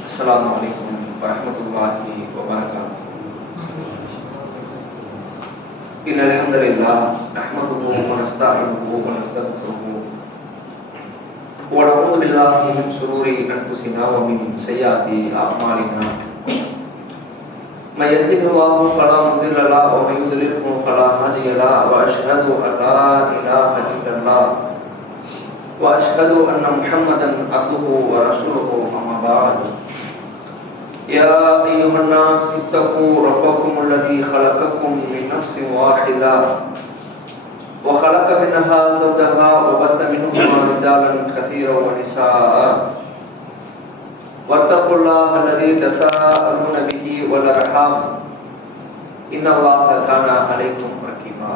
السلام عليكم ورحمة الله وبركاته. إن الحمد لله نحمده ونستعينه ونستغفره ونعوذ بالله من شرور أنفسنا ومن سيئات أعمالنا. من يهده الله فلا مضل له ومن يضلله فلا هادي له وأشهد أن لا إله إلا الله وأشهد أن محمدا عبده ورسوله أما بعد. يا أيها الناس اتقوا ربكم الذي خلقكم من نفس واحدة وخلق منها زوجها وبث منهما رجالا كثيرا ونساء واتقوا الله الذي تساءلون به والأرحام إن الله كان عليكم رقيبا.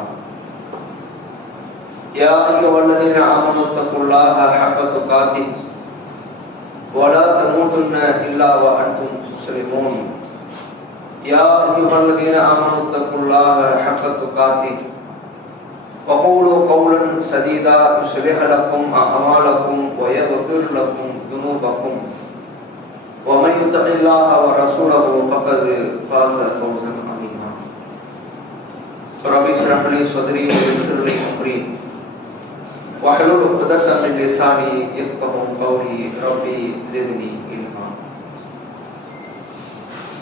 يا أيها الذين آمنوا اتقوا الله حق تقاته ولا تموتن إلا وأنتم مسلمون. يا أيها الذين آمنوا اتقوا الله حق تقاته وقولوا قولا سديدا يصلح لكم أعمالكم ويغفر لكم ذنوبكم ومن يطع الله ورسوله فقد فاز فوزا عظيما. رب اشرح لي صدري ويسر لي أمري واحلل عقدة من لساني يفقهوا قولي ربي زدني علما.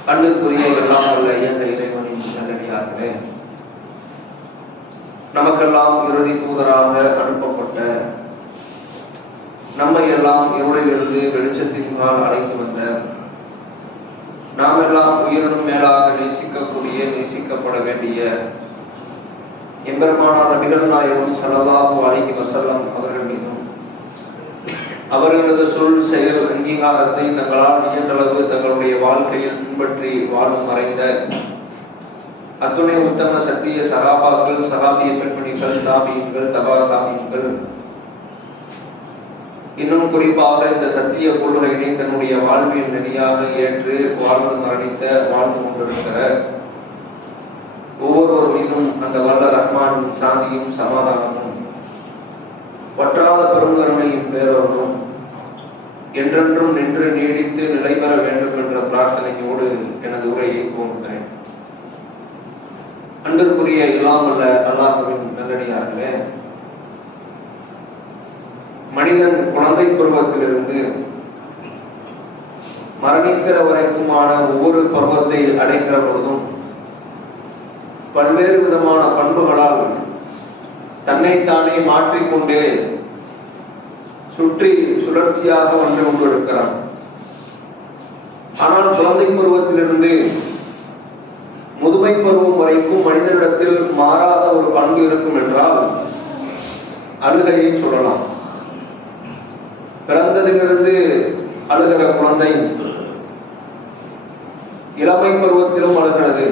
அன்பிற்குரிய எல்லாம் வல்ல இறைவனின் நல்லடியார்களே, நமக்கெல்லாம் இறுதி தூதராக அனுப்பப்பட்ட நம்மை எல்லாம் இருளிலிருந்து வெளிச்சத்தின்பால் அழைத்து வந்த நாம் எல்லாம் உயிரினும் மேலாக நேசிக்கப்பட வேண்டிய எம்பெருமானார் நபிகள் நாயகம் ஸல்லல்லாஹு அலைஹி வஸல்லம் அவர்கள் மீதும் அவர்களது சொல் செயல் அங்கீகாரத்தை தங்களால் இயன்றளவு தங்களுடைய வாழ்க்கையில் பின்பற்றி வாழும் மறைந்த அத்துணை உத்தம சத்திய சகாபாக்கள், சகாபிய பெண்மணிகள், தாபியன்கள், தபா தாபியன்கள், இன்னும் குறிப்பாக இந்த சத்திய கொள்கையினை தன்னுடைய வாழ்வியல் நெறியாக ஏற்று வாழ்ந்து கொண்டிருக்கிற ஒவ்வொருவர் மீதும் அந்த வல்ல ரஹ்மானின் சாந்தியும் சமாதானமும் வற்றாத பெருங்கருணையும் பேரருளும் என்றென்றும் நின்று நீடித்து நிலைபெற வேண்டும் என்ற பிரார்த்தனையோடு எனது உரையை துவங்குகிறேன். அன்பிற்குரிய எல்லாம் வல்ல அல்லாஹ்வின் நல்லடியார்களே, மனிதன் குழந்தை பருவத்திலிருந்து மரணிக்கிற வரைக்குமான ஒவ்வொரு பருவத்தை அடைக்கிற பொழுதும் பல்வேறு விதமான பண்புகளால் தன்னைத்தானே மாற்றிக்கொண்டே சுழற்சியாக வந்து கொண்டிருக்கிறான். ஆனால் குழந்தை பருவத்திலிருந்து முதுமை பருவம் வரைக்கும் மனிதனிடத்தில் மாறாத ஒரு பண்பு இருக்கும் என்றால் அழுகையை சொல்லலாம். பிறந்ததிலிருந்து அழுகிற குழந்தை இளமை பருவத்திலும் அழுகிறது,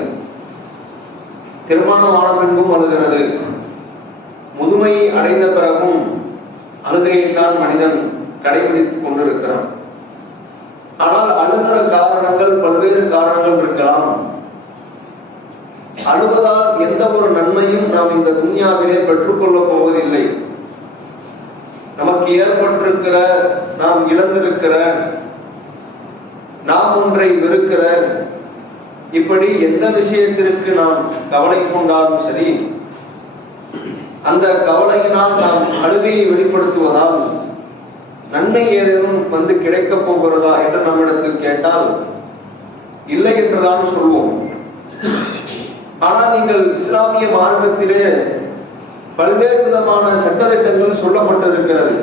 திருமணமான பின்பும் அழுகிறது, முதுமையை அடைந்த பிறகும் அழுகையைத்தான் மனிதன் கடைபிடித்துக் கொண்டிருக்கிறான். ஆனால் அழுகிற காரணங்கள் பல்வேறு காரணங்கள் இருக்கலாம். அழுவதால் எந்த ஒரு நன்மையும் நாம் இந்த துன்யாவிலே பெற்றுக்கொள்ளப் போவதில்லை. நமக்கு ஏற்பட்டிருக்கிற, நாம் இழந்திருக்கிற, நாம் ஒன்றை வெறுக்கிற, இப்படி எந்த விஷயத்திற்கு நாம் கவலை கொண்டாலும் சரி, அந்த கவலையினால் நாம் அழுகையை வெளிப்படுத்துவதால் நன்மை ஏதேனும் வந்து கிடைக்கப் போகிறதா என்று நம்மிடத்தில் கேட்டால் இல்லை என்றுதான் சொல்வோம். ஆனால் நீங்கள் இஸ்லாமிய மார்க்கத்திலே பல்வேறு விதமான சட்டதிட்டங்கள் சொல்லப்பட்டிருக்கிறது.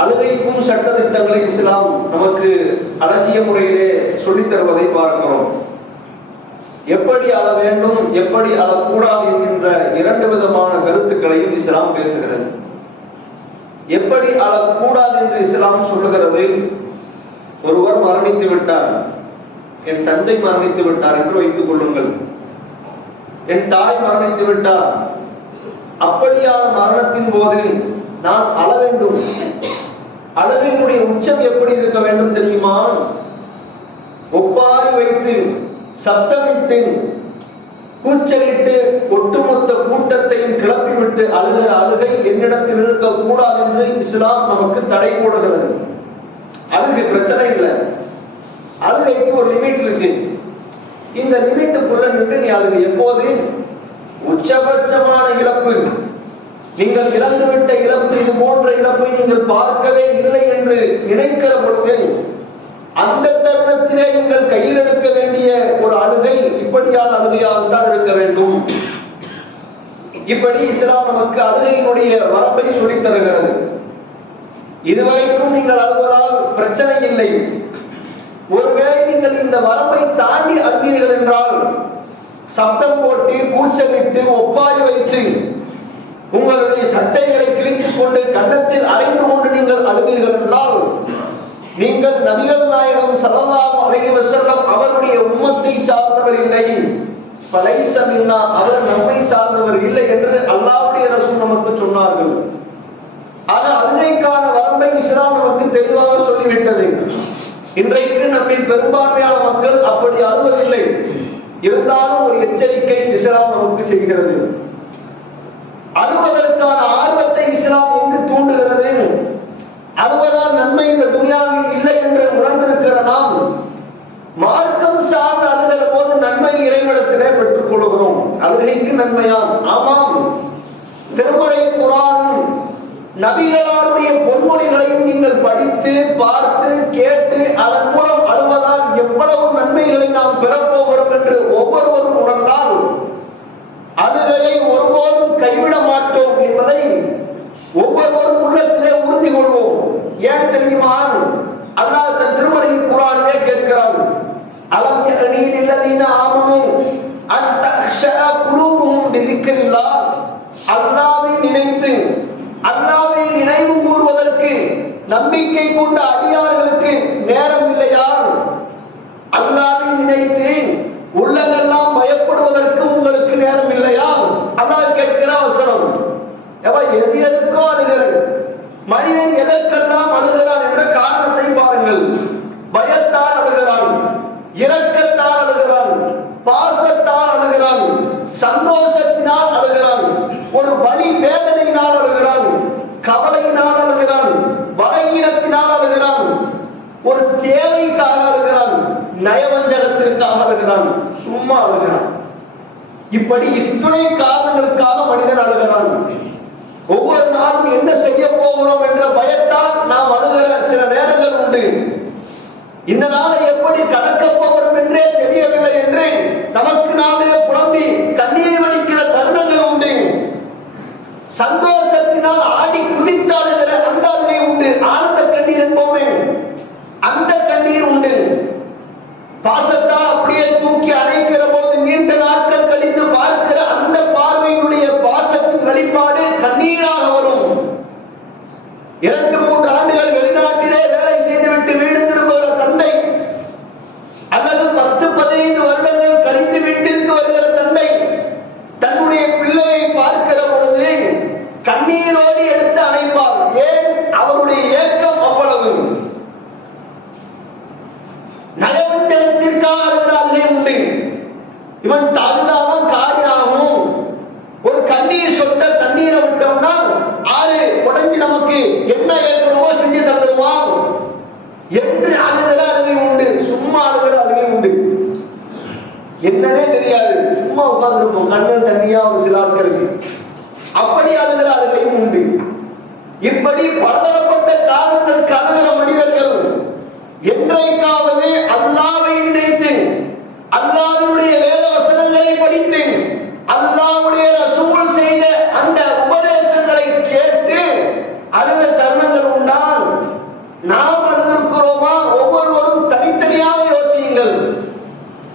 அழுகைக்கும் சட்டதிட்டங்களை இஸ்லாம் நமக்கு அழகிய முறையிலே சொல்லித் தருவதை பார்க்கிறோம். எப்படி அழ வேண்டும், எப்படி அழக்கூடாது என்கின்ற இரண்டு விதமான கருத்துக்களையும் இஸ்லாம் பேசுகிறது. எப்படி அழக்கூடாது என்று இஸ்லாம் சொல்லுகிறது, ஒருவர் மரணித்து விட்டார், என் தந்தை மரணித்து விட்டார் என்று வைத்துக் கொள்ளுங்கள், என் தாய் மரணித்து விட்டார், அப்படியான மரணத்தின் போது நான் அழ வேண்டும். அழுகையினுடைய உச்சம் எப்படி இருக்க வேண்டும் தெரியுமா? ஒப்பாரி வைத்து சப்தமிட்டு கூச்சலிட்டு ஒட்டுமொத்த கூட்டத்தையும் கிளப்பிவிட்டு அழுகிற அழுகை என்னிடத்தில் இருக்கக்கூடாது என்று இஸ்லாம் நமக்கு தடை போடுகிறது. அழுகை பிரச்சனை இல்லை, அழுகைக்கு ஒரு லிமிட் இருக்கு. இந்த லிமிட்டுக்குள்ள நின்று நீ அழுகு. எப்போது உச்சபட்சமான இழப்பு, நீங்கள் இழந்துவிட்ட இழப்பு, இது போன்ற இழப்பை நீங்கள் பார்க்கவே இல்லை என்று நினைக்கிற பொழுது அந்த தருணத்திலே நீங்கள் கையில் எடுக்க வேண்டிய ஒரு அழுகை இப்படியான அழுகையாகத்தான் இருக்க வேண்டும். இப்படி இஸ்லாம் நமக்கு அழுகையினுடைய வரம்பை சொல்லித் தருகிறது. இதுவரைக்கும் நீங்கள் அழுவதால் பிரச்சனை இல்லை. ஒருவேளை நீங்கள் இந்த வரம்பை தாண்டி அழுவீர்கள் என்றால், சப்தம் போட்டு கூச்சலிட்டு ஒப்பாரி வைத்து உங்களுடைய சட்டைகளை கிழித்துக் கொண்டு கன்னத்தில் அரைந்து கொண்டு நீங்கள் அழுவீர்கள் என்றால், நீங்கள் நபிகள் நாயகம் ஸல்லல்லாஹு அலைஹி வஸல்லம் அவருடைய உம்மத்தை சார்ந்தவர் இல்லை, ஃபலைஸ மின்னா, அவர் நம்மை சார்ந்தவர் இல்லை என்று அல்லாஹ்வுடைய ரசூல் நமக்கு சொன்னார்கள். ஆக அழுகைக்கான வரம்பை இஸ்லாம் நமக்கு தெளிவாக சொல்லிவிட்டது. இன்றைக்கு நம்மில் பெரும்பான்மையான மக்கள் அப்படி அழுவதில்லை. இருந்தாலும் ஒரு எச்சரிக்கை இஸ்லாம் நமக்கு செய்கிறது. அழுவதற்கான ஆர்வத்தை இஸ்லாம் எங்கு தூண்டுகிறது? அழுவதால் நன்மை இந்த துனியாவில் இல்லை என்று உணர்ந்திருக்கிற நாம் மார்க்கம் சார்ந்து அழுகிற போது நன்மை இறைவனத்திலே பெற்றுக் கொள்கிறோம். அழுகைக்கு நன்மையாம். ஆமாம், திருமறை குர்ஆனும் நபிகளாருடைய பொன்மொழிகளையும் நீங்கள் படித்து பார்த்து கேட்டு அதன் மூலம் அழுவதால் எவ்வளவு நன்மைகளை நாம் பெறப்போகிறோம் என்று ஒவ்வொருவரும் உணர்ந்தால் அழுகையை ஒருபோதும் கைவிட மாட்டோம் என்பதை ஒவ்வொருவரும் உள்ளத்திலே உறுதி கொள்வோம். ஏன் தெரியுமா? அல்லாஹ் தன் திருமறை குர்ஆனிலே கேட்கிறார், அலம் யஅனி லில்லதீன ஆமனு அன் தக்ஷஅ குலூபுஹும் பிதிக்ரில்லாஹ். அல்லாஹ்வை நினைத்து அல்லாஹ்வை நினைவு கூர்வதற்கு நம்பிக்கை கொண்ட அடியார்களுக்கு நேரம் இல்லையா? அல்லாஹ்வை நினைத்து உள்ளதெல்லாம் பயப்படுவதற்கு உங்களுக்கு நேரம் இல்லையா? அல்லாஹ் கேட்கிற அவசரம். எது எதுக்கோ அழுகிறது. மனிதன் எதற்கெல்லாம் அழுகிறான் என்ற காரணத்தை பாருங்கள். பயத்தால் அழுகிறான், இரக்கத்தால் அழுகிறான், பாசத்தால் அழுகிறான், சந்தோஷத்தினால் அழுகிறான், ஒரு வலி வேதனையினால் அழுகிறான், கவலையினால் அழுகிறான், பலகீனத்தினால் அழுகிறான், ஒரு தேவைக்காக அழுகிறான், நயவஞ்சகத்திற்காக அழுகிறான், சும்மா அழுகிறான். இப்படி இத்துணை காரணங்களுக்காக மனிதன் அழுகிறான். ஒவ்வொரு நாளும் என்ன செய்ய போகிறோம் என்ற பயத்தால் நாம் அழுகிற சில நேரங்கள் உண்டு. இந்த நாளை எப்படி கடக்க போகிறோம் என்றே தெரியவில்லை என்று நமக்கு நாமே புலம்பி கண்ணீர் வடிக்கிற தருணங்கள் உண்டு. சந்தோஷத்தினால் ஆடி குதித்தாடுகிற அந்த அழுகை உண்டு. ஆனந்த கண்ணீர் என்போமே அந்த கண்ணீர் உண்டு. பாசத்தால் அப்படியே தூக்கி அணைக்கிற போது நீண்ட நாட்கள் கழித்து பார்க்கிற அந்த பார்வையினுடைய பாசத்தின் வெளிப்பாடு கண்ணீராக வரும். 2-3 ஆண்டுகள் வெளிநாட்டிலே வேலை செய்துவிட்டு வீடு திரும்புகிற தந்தை, அல்லது 10-15 வருடங்கள் கழித்து வீட்டிற்கு வருகிற தந்தை தன்னுடைய பிள்ளையை பார்க்கிற பொழுது கண்ணீரோடு எடுத்து அணைப்பார். ஏன்? அவருடைய ஏக்கம் அவ்வளவு. நயவஞ்சகத்திற்காக அழுகிறார்களே உண்டு. இவன் தகுதாதான் காரியாகும். ஒரு கண்ணீர் சொட்ட தண்ணீரை விட்டோம்னா ஆறு உடஞ்சி நமக்கு என்ன ஏற்கனவோ செஞ்சு தந்துருவான் என்று அழுகிற அழுகை உண்டு. சும்மா அழுகிற அழுகை உண்டு. என்னன்னே தெரியாது, சும்மா உட்கார்ந்துருப்போம். கண்ணு தண்ணியா ஒரு சில ஆட்களுக்கு அப்படி அழுகிற அழுகையும் உண்டு. இப்படி பலதரப்பட்ட காரணங்கள் கலகிற மனிதர்கள் என்றைக்காவது அல்லாஹ்வை நினைத்து அல்லாஹ்வுடைய வேத வசனங்களை படித்து அல்லாஹ்வுடைய ரசூல் செய்த அந்த உபதேசங்களை கேட்டு அழுத தருணங்கள் உண்டால் நாம் அழுதிருக்கிறோமா? ஒவ்வொருவரும் தனித்தனியாக யோசியுங்கள்.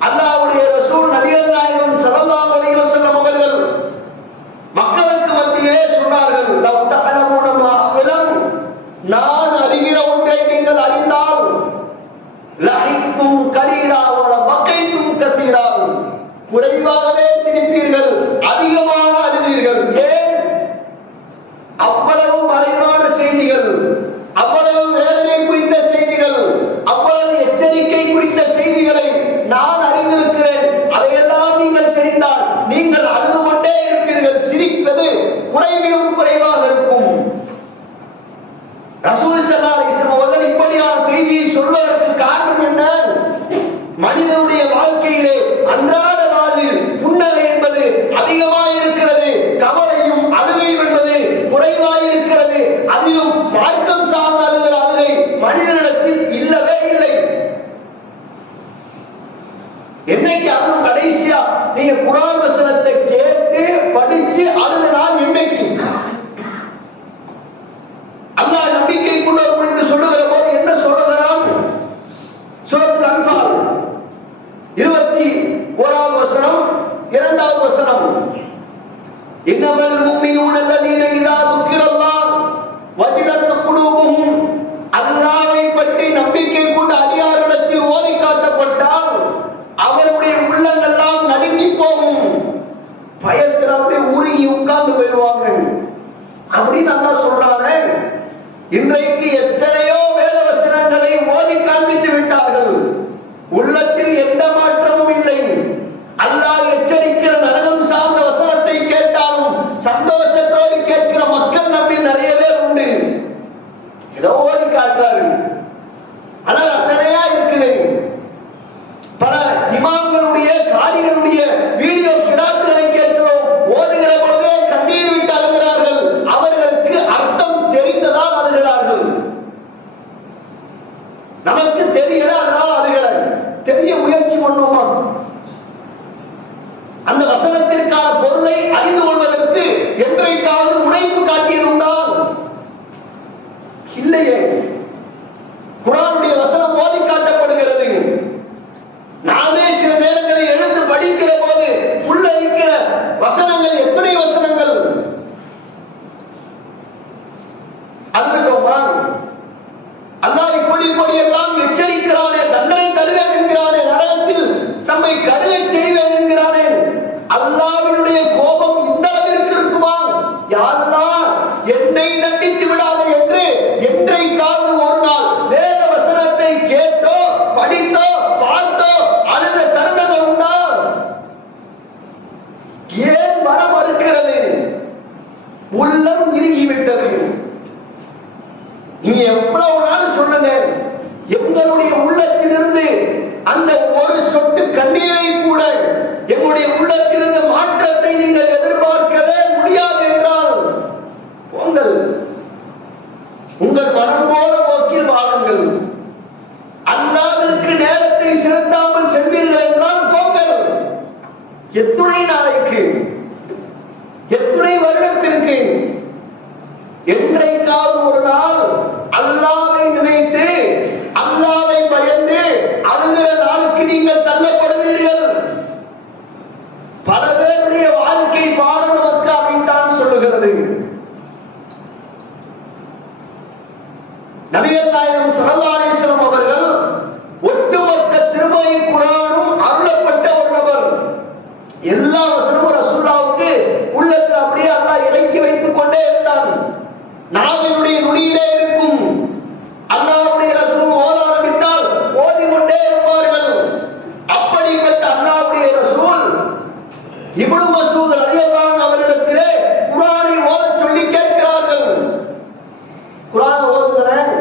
அல்லாஹ்வுடைய ரசூல் நபிகள் நாயகம் ஸல்லல்லாஹு அலைஹி வஸல்லம் அவர்கள் மக்களுக்கு மத்தியிலே சொன்னார்கள், லவ் தஅலமுன மா அஅலம், நான் அறிகிற ஒன்றை நீங்கள் அறிந்தால் லஹித்தும் கலீலா வ பகைத்தும் கஸீரா, குறைவாகவே சிரிப்பீர்கள், அதிகமாக அழுவீர்கள். ஏன்? அவ்வளவு மறைவான செய்திகள், அவ்வளவு வேதனை குறித்த செய்திகள், அவ்வளவு எச்சரிக்கை குறித்த செய்திகளை நான் அறிந்திருக்கிறேன். அதையெல்லாம் நீங்கள் தெரிந்தால் நீங்கள் அழுது கொண்டே இருப்பீர்கள். சிரிப்பது குறைவிலும் குறைவாக இருக்கும். ரசூல் ஸல்லல்லாஹு அலைஹி வஸல்லம் அவர்கள் இப்படியான செய்தியை என்னைக்கு அதுவும் கடைசியா நீங்க குர்ஆன் வசனத்தை கேட்டு படிச்சு அழுத நாள் என்னைக்கு? அல்லாஹ் நம்பிக்கை கொண்டவர்களுக்கு சொல்லுகிற போது என்ன சொல்லுகிறான்? சூரத்துல் அன்ஃபால் 21வது வசனம் 2வது வசனம், இன்னமல் முஃமினூன அல்லதீன இதா துக்கிரல்லாஹ் வஜிலத் குலூபுஹும், அல்லாஹ்வை பற்றி நம்பிக்கை கொண்ட அடியார்களிடத்தில் ஓதி காட்டப்பட்டால் அவருடைய உள்ளங்கள்லாம் நடுங்கி போகும், பயத்தில் அப்படியே உருகி உட்கார்ந்து போயிடுவாங்க அப்படின்னு அல்லாஹ் சொல்றானே. இன்றைக்கு எத்தனையோ வேத வசனங்களை ஓதி காண்பித்து விட்டார்கள், உள்ளத்தில் எந்த மாற்றமும் இல்லை. அல்லாஹ் எச்சரிக்கிற நரகம் சார்ந்த வசனத்தை கேட்டாலும் சந்தோஷத்தோடு கேட்கிற மக்கள் நம்மில் நிறைய பேர் உண்டு. ஏதோ ஓதி காட்டுறாரு, ஆனால் ரசனையா இருக்குது. பல இமாம்களுடைய காரிகளுடைய வீடியோ கிராத்துகளை கேட்கிறோம், ஓதுகிற பொழுதே கண்ணீர் விட்டு அழுகிறார்கள். அவர்களுக்கு அர்த்தம் தெரிந்ததால் அழுகிறார்கள். நமக்கு தெரியல, அதனால் அழுகிறார். தெரிய முயற்சி பண்ணுவோமா? அந்த வசனத்திற்கான பொருளை அறிந்து கொள்வதற்கு என்றைக்காவது முனைப்பு காட்டியிருந்தால் இல்லையே. குர்ஆனுடைய வசனம் ஓதி காட்டப்படுகிறது. நாமே சில நேரங்களில் எழுந்து படிக்கிற போது உள்ள இருக்கிற வசனங்கள் எத்தனை வசனங்கள் அதுக்கோமா அல்லாஹ் இப்படி எல்லாம் எச்சரிக்கிறானே, தண்டனை தருவேன் என்கிறானே, நரகத்தில் நம்மை கருவச் செய்வேன் என்கிறானே. அல்லாஹ்வினுடைய கோபம் இந்த அளவிற்கு இருக்குமா? யா அல்லாஹ் என்னை தண்டித்து விடாதே என்று என்றைக்காவது ஒரு நாள் வேத வசனத்தை கேட்டோ படித்தோ பார்த்தோ அழுத தருணங்கள் உண்டா? ஏன் வர மறுக்கிறது? உள்ளம் இறுகிவிட்டது. நீங்க எவ்வளவு நாள் சொல்லுங்க, எங்களுடைய உள்ளத்திலிருந்து அந்த ஒரு சொட்டு கண்ணீரை கூட எங்களுடைய உள்ளத்திலிருந்து மாற்றத்தை நீங்கள் எதிர்பார்க்கவே முடியாது என்றால் போங்கள், உங்கள் மனம் போல போக்கில் வாழுங்கள். அல்லாஹ்விற்கு நேரத்தை செலுத்தாமல் சென்றீர்கள் என்றால் போங்கள். எத்துணை நாளைக்கு, எத்துணை வருடத்திற்கு? என்றைக்காவது ஒரு நாள் அல்லாஹ்வை நினைத்து அல்லாஹ்வை பயந்து அழுகிற நாளுக்கு நீங்கள் தள்ளப்படுவீர்கள். பல பேருடைய வாழ்க்கை பாடம் நமக்கு அதைத்தான் சொல்லுகிறது. நபிகள் நாயகம் ஸல்லல்லாஹு அலைஹி வஸல்லம் அவர்கள் ஒட்டுமொத்த திருமறை குர்ஆனும் அருளப்பட்ட ஒரு நபர். எல்லா வசனமும் ரசூலுல்லாஹ்வுக்கு உள்ளத்தில் அப்படியே அல்லாஹ் இறக்கி வைத்துக் கொண்டே இருந்தான். நாவினுடைய நுனியிலே இருக்கும். அல்லாஹ்வுடைய ரசூல் ஓத ஆரம்பித்தால் ஓதிக்கொண்டே இருப்பார்கள். அப்படிப்பட்ட அல்லாஹ்வுடைய ரசூல் இப்னு மஸ்ஊத் ரலியல்லாஹு அன்ஹு அவரிடத்திலே குர்ஆனை ஓதச் சொல்லி கேட்கிறார்கள். குர்ஆன் ஓதுங்களேன்.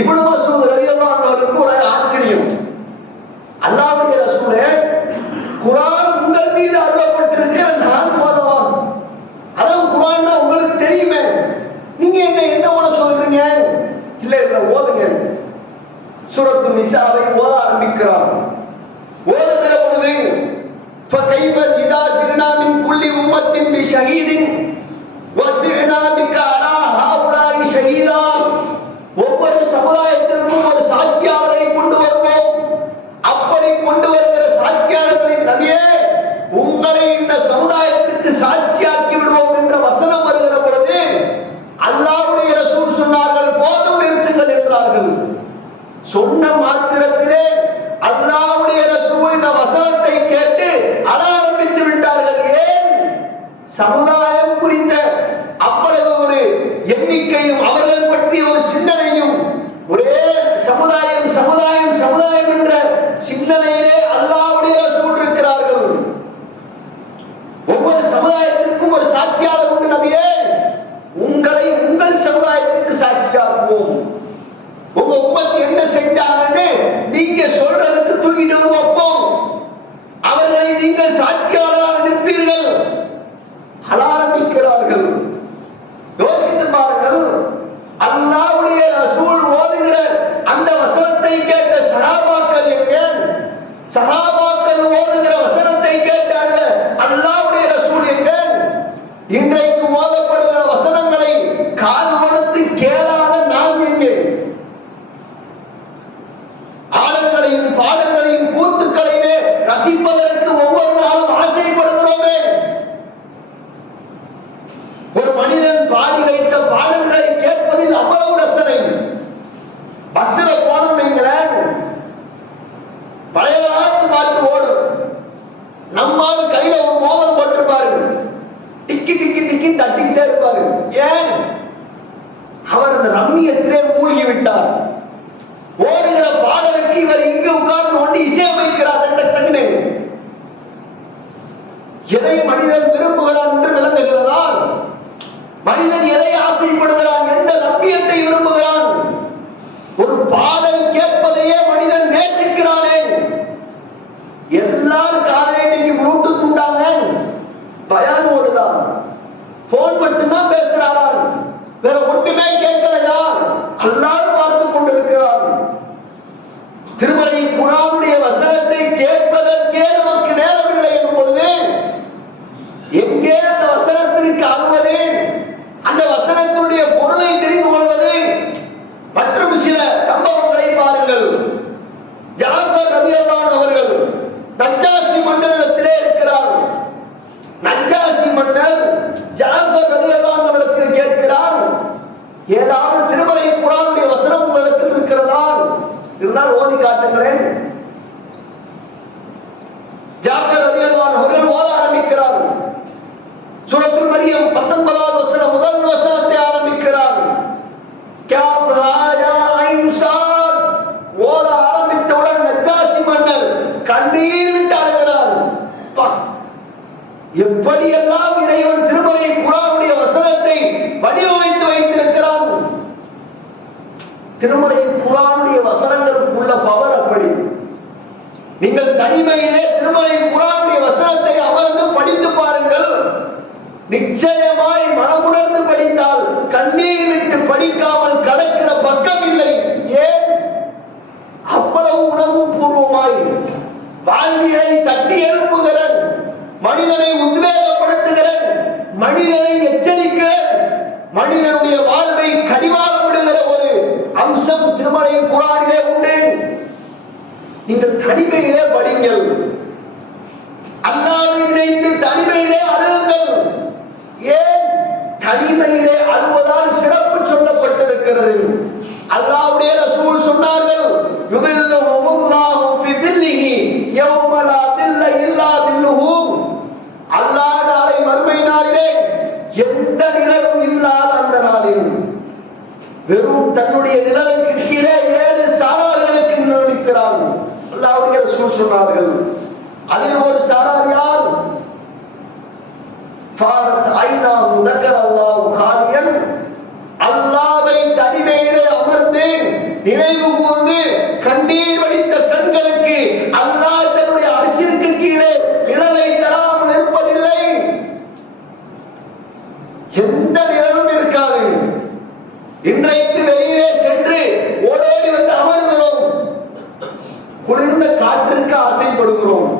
இப்னு மஸ்ஊத் ரலியல்லாஹு அன்ஹு அவருக்கு ஒரு ஆச்சரியம். அல்லாஹ்வுடைய ரசூலே, குர்ஆன் உங்கள் மீது அருளப்பட்டிருக்கிற நான் ஓதவா? அதான் குர்ஆன்னா உங்களுக்கு தெரியுமே, நீங்க என்ன ஓத சொல்றீங்க? இல்ல ஓதுங்க. சூரத்து நிசாவை ஓத ஆரம்பிக்கிறார். ஓதுகிற பொழுது فَكَيْفَ إِذَا جِئْنَا مِنْ كُلِّ أُمَّةٍ بِشَهِيدٍ وَجِئْنَا بِكَ عَلَى هَؤُلَاءِ شَهِيدًا. ஒவ்வொரு சமுதாயத்திற்கும் ஒரு சாட்சியாளரை கொண்டு வருவோம். அப்படி கொண்டு வருகிற சாட்சியாளர்களின் நபியே, உங்களை இந்த சமுதாயத்திற்கு சாட்சியாக்கி விடுவோம் என்ற வசனம் வருகிற பொழுது அல்லாஹ்வுடைய ரசூல் சொன்னார்கள், போதும் நிறுத்துங்கள் என்றார்கள். சொன்ன மாத்திரத்திலே அல்லாஹ்வுடைய ரசூல் இந்த வசனத்தை கேட்டு அழ ஆரம்பித்து விட்டார்கள். ஏன்? சமுதாயம் குறித்த அவ்வளவு ஒரு எண்ணிக்கையும் அவர்கள் பற்றிய ஒரு சிந்தனையும், ஒரே சமுதாயம் சமுதாயம் சமுதாயம் என்ற சிந்தனையிலே அல்லாஹ்வுடைய ரசூல் இருக்கிறார்கள். ஒவ்வொரு சமுதாயத்திற்கும் ஒரு சாட்சியாளர் உண்டு. நபியே, உங்களை உங்கள் சமுதாயத்திற்கு சாட்சியாக்குவோம். உங்க உம்மத் என்ன செஞ்சாங்கன்னு நீங்க சொல்றதுக்கு தூக்கிட்டு வைப்போம். அவர்களை நீங்கள் சாட்சியாளராக நிற்பீர்கள். ஆரம்பிக்கிறார்கள். யோசித்து பாருங்கள். அல்லாஹ்வுடைய ரசூல் ஓதுகிற அந்த வசனத்தை கேட்ட சஹாபாக்கள் எங்க? டிக்கி தட்டிக்கிட்டே இருப்பாரு. ஏன்? அவர் அந்த ரம்மியத்திலே மூழ்கி விட்டார். ஓடுகிற பாடலுக்கு இவர் இங்கு உட்கார்ந்து கொண்டு இசையமைக்கிறார். எதை மனிதன் விரும்புகிறான் என்று விளங்குகிறதா? மனிதன் எதை ஆசைப்படுகிறான்? எந்த ரம்மியத்தை விரும்புகிறான்? ஒரு பாடல் கேட்பதையே மனிதன் நேசிக்கிறானே. எல்லாரும் காலையில் இன்னைக்கு ப்ளூடூத் உண்டாங்க, பயான் ஓடுதான், போன் மட்டும்தான் பேசுறான், வேற ஒன்றுமே கேட்கலையா? எல்லாரும் பார்த்து கொண்டிருக்கிறார். திருமலை குர்ஆனுடைய வசனத்தை கேட்பதற்கே நமக்கு நேரமில்லை எனும் பொழுது எங்கே அந்த வசனத்திற்கு அருள்வது, அந்த வசனத்தினுடைய பொருளை தெரிந்து கொள்வது? மற்றும் சில சம்பவங்களை பாருங்கள். ஜாஃபர் ரலியல்லாஹு அன்ஹு அவர்கள் நஜ்ஜாசி மன்னரிடத்திலே இருக்கிறார். நஜ்ஜாசி மன்னர் ஜாஃபர் ரலியல்லாஹு அன்ஹு அவரிடத்தில் கேட்கிறார், ஏதாவது திருமலை குர்ஆனுடைய வசனம் உங்களிடத்தில் இருக்கிறதா? இருந்தால் ஓதி காட்டுங்களேன். ஜாஃபர் ரலியல்லாஹு அன்ஹு அவர்கள் ஓத ஆரம்பிக்கிறார். சூரத்துல் மரியம் 19வது வசனம் முதல் வசனத்தை ஆரம்பிக்கிறார். காஃப் ஹா யா ஐன் ஸாத். ஓத ஆரம்பித்தவுடன் நஜ்ஜாசி மன்னர் கண்ணீர் விட்டு அழுகிறார். எப்படியெல்லாம் இறைவன் திருமலை குர்ஆனுடைய வசனத்தை வடிவமைத்து வைத்திருக்கிறான். திருமலை குர்ஆனுடைய வசனங்களுக்கு உள்ள பவர் அப்படி. நீங்கள் தனிமையிலே திருமலை குர்ஆனுடைய வசனத்தை அமர்ந்து படித்து பாருங்கள். நிச்சயமாய் மனமுணர்ந்து படித்தால் கண்ணீர் விட்டு படிக்காமல் கடக்கிற பக்கம் இல்லை. ஏன்? அவ்வளவு உணர்வு பூர்வமாய் வாழ்வியை தட்டி எழுப்புகிற, மனிதனை உத்வேகப்படுத்துகிற, மனிதனை எச்சரிக்க, மனிதனுடைய வாழ்வை கடிவாள விடுகிற ஒரு அம்சம் திருமலை குர்ஆனிலே உண்டு. நீங்கள் தனிமையிலே படிங்கள். அல்லாஹ்வை நினைத்து தனிமையிலே அழுங்கள். ஏன்? தனிமையிலே அழுவதால் சிறப்பு சொல்லப்பட்டிருக்கிறது. அல்லாஹ்வுடைய ரசூல் சொன்னார்கள், யுதில்லுஹுல்லாஹு ஃபி தில்லிஹி யௌம லா தில்ல இல்லா தில்லுஹு. அல்லாஹ் நாளை மறுமை நாளிலே எந்த நிழலும் இல்லாத அந்த நாளில் வெறும் தன்னுடைய நிழலுக்கு கீழே 7 சாரார்களுக்கு நிழலிக்கிறான். அல்லாஹ்வுடைய ரசூல் சொன்னார்கள். அதில் ஒரு சாரார் யார்? ஃபாரத் ஐனா முதக்கர் அல்லாஹ் காலியன். அல்லாஹ்வை தனிமையிலே அமர்ந்து நினைவு கூர்ந்து கண்ணீர் வடித்த கண்களுக்கு அல்லாஹ் தன்னுடைய அரிசிற்கு கீழே நிழலை தராமல் இருப்பதில்லை. எந்த நிழலும் இருக்காது. இன்றைக்கு வெளியிலே சென்று ஓடோடி வந்து அமர்கிறோம். குளிர்ந்த காற்றிற்கு ஆசைப்படுகிறோம்.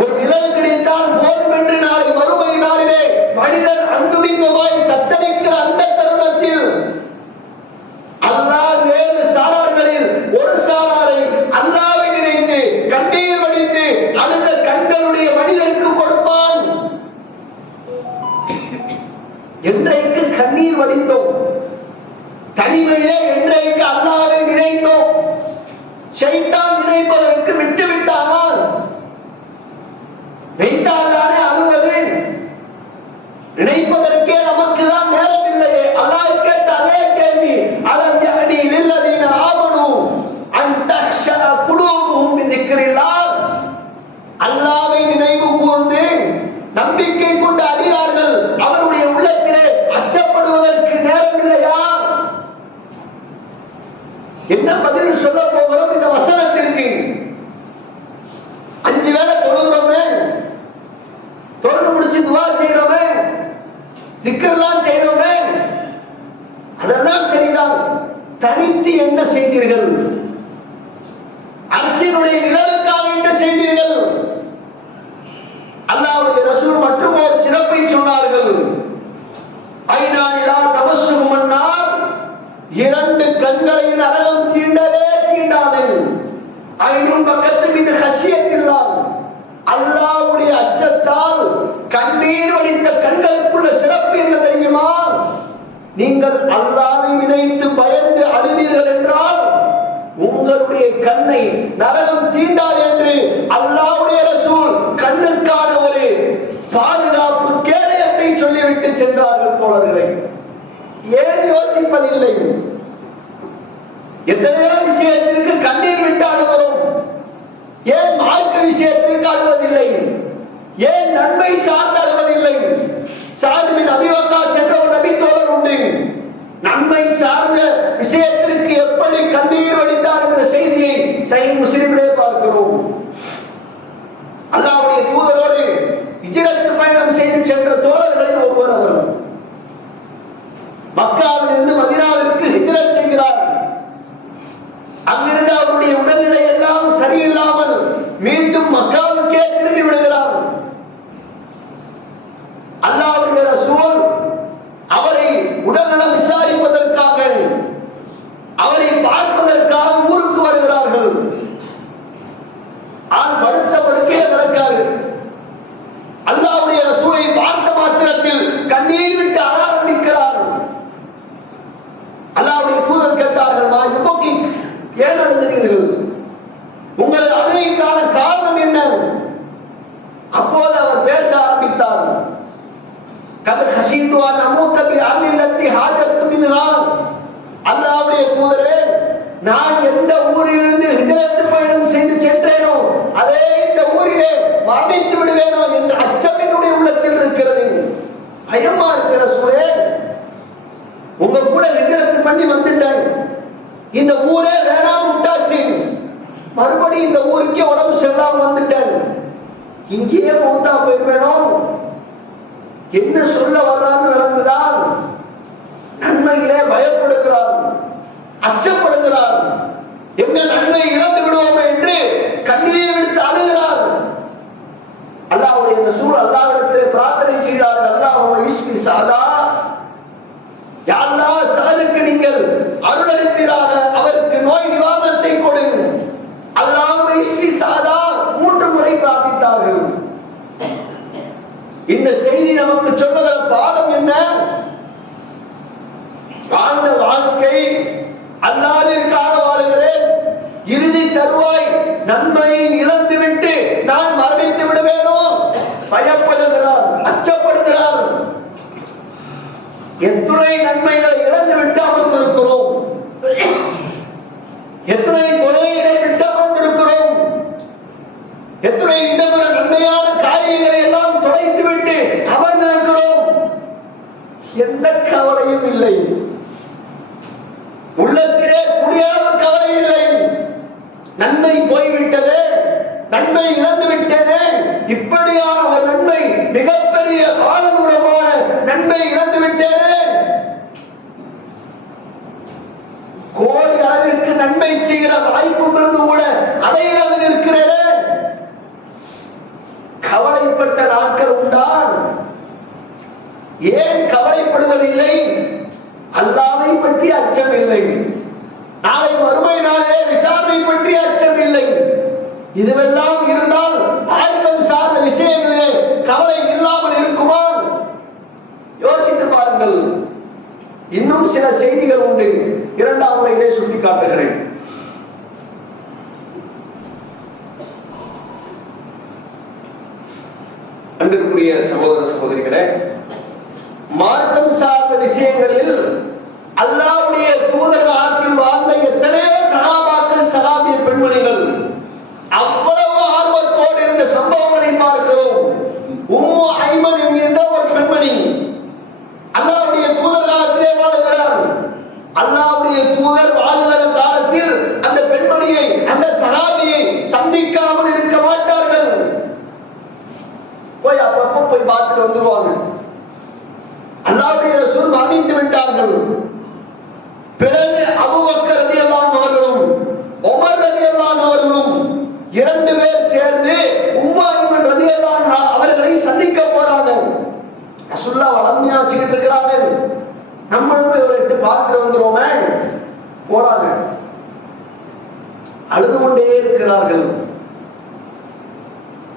ஒரு நிழல் கிடைத்தால் போதும் என்று நாளை மறுமை நாளிலே மனிதன் அங்குமிங்குமாய் தத்தளிக்கிற அந்த தருணத்தில் அல்லாஹ் 7 சாரார்களில் ஒரு சாராரை அல்லாஹ்வை நினைத்து கண்ணீர் வடித்து அழுத கண்களுடைய மனிதனுக்கு கொடுப்பான். என்றைக்கு கண்ணீர் வடித்தோம், தனிமையிலே என்றைக்கு அல்லாஹ்வை நினைத்தோம், ஷைத்தான் நினைப்பதற்கு விட்டுவிட்டானால் நினைத்தால்தானே அழுவது. நினைப்பதற்கே நமக்கு தான் நேரம் இல்லையே. அல்லாஹ் கேட்ட அதே கேள்வி, அலம் யஹ்தி லில்லதீன ஆமனு அன் தக்ஷா குலூபுஹும் பிதிக்ரில்லாஹ். அல்லாஹ்வை நினைவு கூர்ந்து நம்பிக்கை கொண்ட அடியார்கள் அவருடைய உள்ளத்திலே அச்சப்படுவதற்கு நேரம் இல்லையா? என்ன பதில் சொல்ல போகிறோம் இந்த வசனத்திற்கு? 5 வேளை தொழுகிறோமே, தொழுது முடிச்சு துவா செய்யறோமே, திக்ர்லாம் செய்யறோமே, அதெல்லாம் சரிதான். தனித்து என்ன செய்தீர்கள்? அரசினுடைய நிழலுக்காக என்ன செய்தீர்கள்? அல்லாஹ்வுடைய ரசூல் மற்றும் ஒரு சிறப்பை சொன்னார்கள். ஐநானிலா தமஸ்ஸும் மன்னார். 2 கண்களை நரகம் தீண்டவே தீண்டாது. ஐனும் பக்கத்து மின் ஹஷியத்தில்லாஹ். அல்லாஹ்வுடைய அச்சத்தால் கண்ணீர் வடித்த கண்களுக்குள்ள சிறப்பு என்ன தெரியுமா? நீங்கள் அல்லாஹ்வை நினைத்து பயந்து அழுவீர்கள் என்றால் உங்களுடைய கண்ணை நரகம் தீண்டாது என்று அல்லாஹ்வுடைய ரசூல் கண்ணுக்கான ஒரு பாதுகாப்பு சொல்லிவிட்டு சென்றார்கள் தோழர்களை. ஏன் யோசிப்பதில்லை? எத்தனையோ விஷயத்திற்கு கண்ணீர் விட்டு அழுகிறோம், ஏன் மார்க்க விஷயத்திற்கு அழுவதில்லை? ஏன் நன்மை சார்ந்து அழுவதில்லை? சாது பின் அபீ வக்காஸ் என்ற ஒரு நபி தோழர் உண்டு. நன்மை சார்ந்த விஷயத்திற்கு எப்படி கண்ணீர் வடித்தார் என்ற செய்தியை சஹீஹ் முஸ்லிமிலே பார்க்கிறோம். அல்லாஹ்வுடைய தூதரோடு ஹிஜ்ரத் பயணம் செய்து சென்ற தோழர்களில் ஒருவர் அவர். மக்காவிலிருந்து மதீனாவிற்கு ஹிஜ்ரத் செய்கிறார். அங்கிருந்து அவருடைய உடல்நிலை எல்லாம் சரியில்லாமல் மீண்டும் மக்காவுக்கே திரும்பி விடுகிறார். அல்லாஹ்வுடைய ரசூல் அவரை உடல்நலம் விசாரிப்பதற்காக, அவரை பார்ப்பதற்காக ஊருக்கு வருகிறார்கள். ஆள் படுத்த படுக்கையே கிடக்காரு. அல்லாஹ்வுடைய ரசூலை பார்த்த மாத்திரத்தில் கண்ணீர் விட்டு அழ ஆரம்பிக்கிறார். அல்லாஹ்வுடைய தூதர் கேட்டார்கள், மா யுபக்கி, ஏன் அழுகிறீர்கள்? உங்களது அழுகைக்கான காரணம் என்ன? அப்போது அவர் பேச ஆரம்பித்தார். கத் ஹஷீது அன் அமூத பி அர்லில்லத்தி ஹாஜத்து மின்ஹா. அல்லாஹ்வுடைய தூதரே, நான் எந்த ஊரிலிருந்து ஹிஜ்ரத் பயணம் செய்து சென்றேனோ அதே இந்த ஊரிலே மரணித்து விடுவேனோ என்ற அச்சம் என்னுடைய உள்ளத்தில் இருக்கிறது. பயமா இருக்கிற ரசூலே, உங்க கூட ஹிஜ்ரத் பண்ணி வந்துட்டேன், இந்த ஊரே வேணாம் விட்டாச்சு, மறுபடியும் இந்த ஊருக்கே உடம்பு சரியில்லாம வந்துட்டேன், இங்கேயே மௌத்தா போயிருவேனோ. என்ன சொல்ல வர்றான்னு விளங்குதான். நன்மையிலே பயப்படுகிறார், அச்சப்படுகிறார். என்ன நன்மை இழந்து விடுவோம் என்று கண்ணீர் விடுத்து அழுகிறார். அல்லாஹ்வுடைய ரசூல் அல்லாஹ்விடத்திலே பிரார்த்தனை செய்தார்கள். அல்லாஹ்வும்ம இஷ்ஃபி ஸஅதா, யா அல்லாஹ், ஸஅதுக்கு நீங்கள் அருள் அளிப்பீராக, அவருக்கு நோய் நிவாரணத்தை கொடு. அல்லாஹ்வும்ம இஷ்ஃபி ஸஅதா 3 முறை பிரார்த்தித்தார்கள். இந்த செய்தி நமக்கு சொல்லுகிற பாடம் என்ன? வாழ்ந்த வாழ்க்கை அல்லாஹ்விற்காக வாழுகிறேன், இறுதி தருவாய் நன்மையை இழந்துவிட்டு நான் மரணித்து விடுவேனோ பயப்படுகிறார், அச்சப்படுகிறார். எத்தனை நன்மைகளை இழந்து விட்டு அமர்ந்திருக்கிறோம், எத்தனை தொலைகளை விட்டு அமர்ந்திருக்கிறோம், எத்தனை இடம்பெற நன்மையான காரியங்களை எல்லாம் தொலைத்து விட்டு அமர்ந்திருக்கிறோம். எந்த கவலையும் இல்லை, உள்ளத்திலே துணியாத கவலை இல்லை. நன்மை போய்விட்டது, நன்மை இழந்து விட்டது, இப்படியான ஒரு நன்மை, மிகப்பெரிய பாரதூரமான நன்மை இழந்து விட்டது. கோடி அளவிற்கு நன்மை செய்கிற வாய்ப்பு இருந்து கூட அதை இழந்து இருக்கிறது. கவலைப்பட்ட நாட்கள் உண்டா? ஏன் கவலைப்படுவதில்லை? அல்லாஹ்வை பற்றி அச்சம் இல்லை, நாளை மறுமை நாளே விசாரணை பற்றி அச்சம் இல்லை. இதுவெல்லாம் இருந்தால் மார்க்கம் சார்ந்த விஷயங்களிலே கவலை இல்லாமல் இருக்குமா? யோசித்து பாருங்கள். இன்னும் சில செய்திகள் உண்டு, 2ஆம் முறையிலே சுட்டி காட்டுகிறேன். அன்பிற்குரிய சகோதர சகோதரிகளே, மார்க்கம் சார்ந்த விஷயங்களில் அல்லாஹ்வுடைய தூதர் காலத்தில் வாழ்ந்த எத்தனையோ சஹாபாக்கள், சஹாபிய பெண்மணிகள் அவ்வளவு ஆர்வத்தோடு இருந்த சம்பவங்களை பார்க்கிறோம். உம்மு ஐமன் என்கின்ற ஒரு பெண்மணி அல்லாஹ்வுடைய தூதர் காலத்திலே வாழ்கிறார். அல்லாஹ்வுடைய தூதர் வாழ்கிற காலத்தில் அந்த பெண்மணியை, அந்த சஹாபியை சந்திக்காமல் இருக்க மாட்டார்கள். போய் அப்பப்போ போய் பார்த்துட்டு வந்துருவாங்க. அல்லாஹ்வுடைய ரசூல் மரணித்து விட்டார்கள். பிறகு அபூபக்கர் ரலியல்லாஹு அன்ஹு அவர்களும் உமர் ரலியல்லாஹு அன்ஹு அவர்களும் 2 பேர் சேர்ந்து உம்மு ஐமன் ரலியல்லாஹு அன்ஹா அவர்களை சந்திக்க போறாங்க. ரசூலுல்லாஹ் வளமையா வச்சுக்கிட்டு இருக்கிறாங்க, நம்மளும் போய் ஒரு 8 பார்த்துட்டு வந்துருவோமே. போறாங்க, அழுது கொண்டே இருக்கிறார்கள்.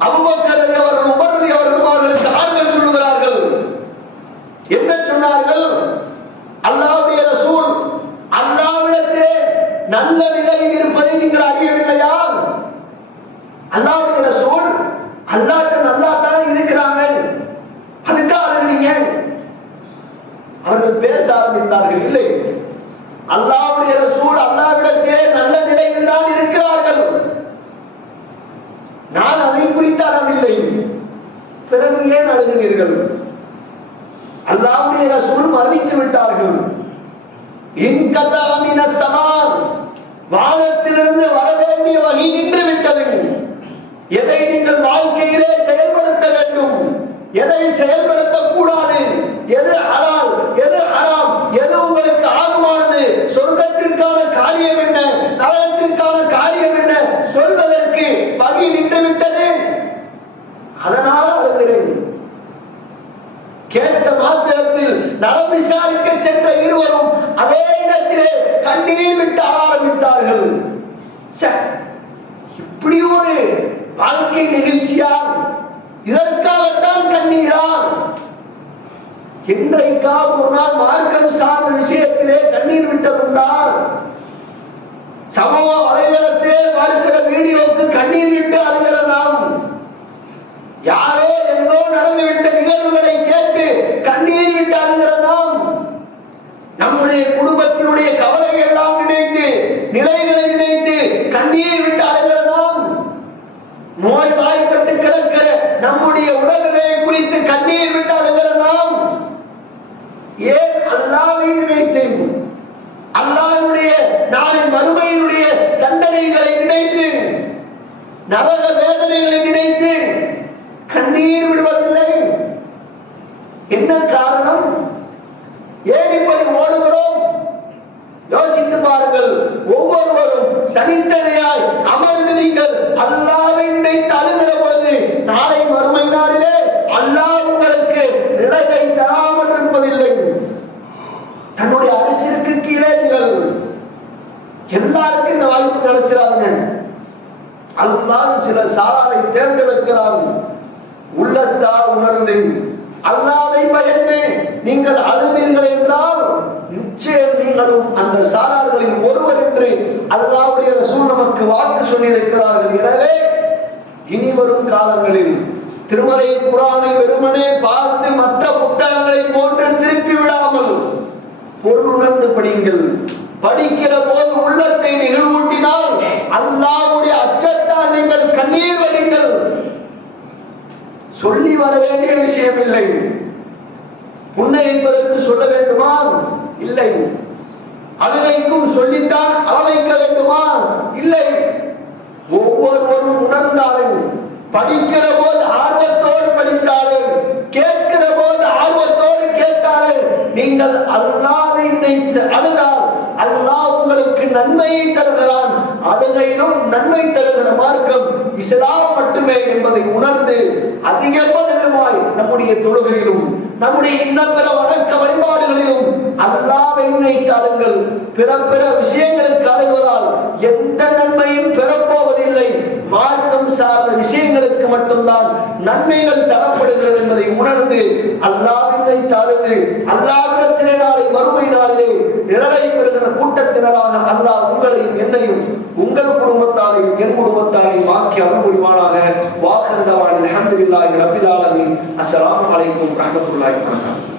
அபூபக்கர் ரலியல்லாஹு அன்ஹு உமர் ரலியல்லாஹு அன்ஹு அவர்களுக்கு ஆறுதல் சொல்லுகிறார்கள். என்ன சொன்னார்கள்? அல்லாஹ்வுடைய ரசூல் அல்லாஹ்விடத்திலே நல்ல நிலையில் இருப்பதை நீங்கள் அறியவில்லையா? அல்லாஹ்வுடைய ரசூல் அல்லாஹ்ட்ட நல்லா தானே இருக்கிறாங்க, அதுக்காக அழுகிறீங்க. அவர்கள் பேச ஆரம்பித்தார்கள். இல்லை, அல்லாஹ்வுடைய ரசூல் அல்லாஹ்விடத்திலே நல்ல நிலையில் தான் இருக்கிறார்கள், நான் அதை குறித்து அழவில்லை, பிறகு ஏன் அழுகிறீர்கள்? அல்லாஹ்வுடைய ரசூல் மரணித்து விட்டார்கள். வானத்திலிருந்து வர வேண்டிய வகை நின்று விட்டது. எதை நீங்கள் வாழ்க்கையிலே செயல்படுத்த வேண்டும், எதை செயல்படுத்தக் கூடாது, எது ஹலால் எது ஹராம், எது உங்களுக்கு ஆகுமானது, சொர்க்கத்திற்கான காரியம் என்ன, நரகத்திற்கான காரியம் என்ன சொல்வதற்கு வகை நின்று விட்டது. அதனால் அழுகிறேன். கேட்ட மாத்திரத்தில் நலம் விசாரிக்க சென்ற இருவரும் அதே இடத்திலே கண்ணீர் விட்டு ஆரம்பித்தார்கள். இப்படி ஒரு வாழ்க்கை நிகழ்ச்சியா? இதற்காகத்தான் கண்ணீரா? என்றைக்காவது ஒரு நாள் மார்க்கம் சார்ந்த விஷயத்திலே கண்ணீர் விட்டதுண்டா? சமூக வலைதளத்திலே பார்க்கிற வீடியோக்கு கண்ணீர் விட்டு அழுகிற நாம், யாரோ எங்கோ நடந்துவிட்ட நிகழ்வுகளை கேட்டு கண்ணீர் விட்டு அழுகிற நாம், நம்முடைய குடும்பத்தினுடைய கவலைகள் எல்லாம் நினைத்து, நிலைகளை நினைத்து கண்ணீர் விட்டு அழுகிற நாம், நோய் வாய்ப்பட்டு கிடக்கிற நம்முடைய உடல்நிலையை குறித்து கண்ணீர் விட்டு அழுகிற நாம், ஏன் அல்லாஹ்வை நினைத்து, அல்லாஹ்வுடைய நாளின் மறுமையினுடைய தண்டனைகளை நினைத்து, நரக வேதனைகளை நினைத்து கண்ணீர் விடுவதில்லை? என்ன காரணம்? ஏன் இப்படி ஓடுகிறோம்? யோசித்து பாருங்கள். ஒவ்வொருவரும் தனித்தனியாய் அமர்ந்து நீங்கள் அல்லாஹ்வை நினைத்து அழுகிற பொழுது நாளை மறுமை நாளிலே அல்லாஹ் உங்களுக்கு நிலையை தராமல் இருப்பதில்லை. தன்னுடைய அரசிற்கு கீழே நீங்கள் எல்லாருக்கும் இந்த வாய்ப்பு கிடைச்சிடாதுங்க. அல்லாஹ் சில சாராரை தேர்ந்தெடுக்கிறார். உள்ளத்தால் உணர்ந்து அல்லாஹ்வை பயந்து நீங்கள் அழுவீர்கள் என்றால் நிச்சயம் நீங்களும் அந்த சாரார்களின் ஒருவர் என்று அல்லாஹ்வுடைய ரசூல் நமக்கு வாக்கு சொல்லியிருக்கிறார்கள். எனவே இனி வரும் காலங்களில் திருமறை குர்ஆனை வெறுமனே பார்த்து மற்ற புத்தகங்களை போன்று திருப்பி விடாமல் பொருள் உணர்ந்து படியுங்கள். படிக்கிற போது உள்ளத்தை நிகழ்வூட்டினால் அல்லாஹ்வுடைய அச்சத்தால் நீங்கள் கண்ணீர் வடிங்கள். சொல்லி வர வேண்டிய விஷயம் இல்லை. புன்னகைப்பதற்கு சொல்ல வேண்டுமா? இல்லை. அழுகைக்கும் சொல்லித்தான் அளவைக்க வேண்டுமா? இல்லை. ஒவ்வொருவரும் உணர்ந்தாலும், படிக்கிற போது ஆர்வத்தோடு படித்தாலும், கேட்கிற போது ஆர்வத்தோடு கேட்டாலும், நீங்கள் அல்லாஹ்வை நினைத்து அழுதால் அல்லாஹ் உங்களுக்கு நன்மையை தருகிறான். அழுகையிலும் நன்மை தருகிற மார்க்கம் இஸ்லாம் மட்டுமே என்பதை உணர்ந்து அதிகமாய் நம்முடைய தொழுகையிலும் நம்முடைய இன்னும் பிற வணக்க வழிபாடுகளிலும் அல்லாஹ்வை நினைத்து அழுங்கள். பிற பிற விஷயங்களுக்கு அழுவதால் எந்த நன்மையும் பெறப்போவதில்லை. மார்க்கம் சார்ந்த விஷயங்களுக்கு மட்டும்தான் நன்மைகள் தரப்படுகிறது என்பதை உணர்ந்து அல்லாஹ்வை நினைத்து அழுது அல்லாஹ்விடத்திலே நாளை மறுமை நாளிலே நிழலை பெறுகிற கூட்டத்தினராக அல்லாஹ் உங்களையும் என்னையும் உங்கள் குடும்பத்தாரையும் என் குடும்பத்தாரையும் ஆக்கி அருள் புரிவானாக. வாஹிர் தவானில் அல்ஹம்துலில்லாஹி ரப்பில் ஆலமீன். அஸ்ஸலாமு அலைக்கும் வரஹ்மத்துல்லாஹி வபரகாத்துஹு.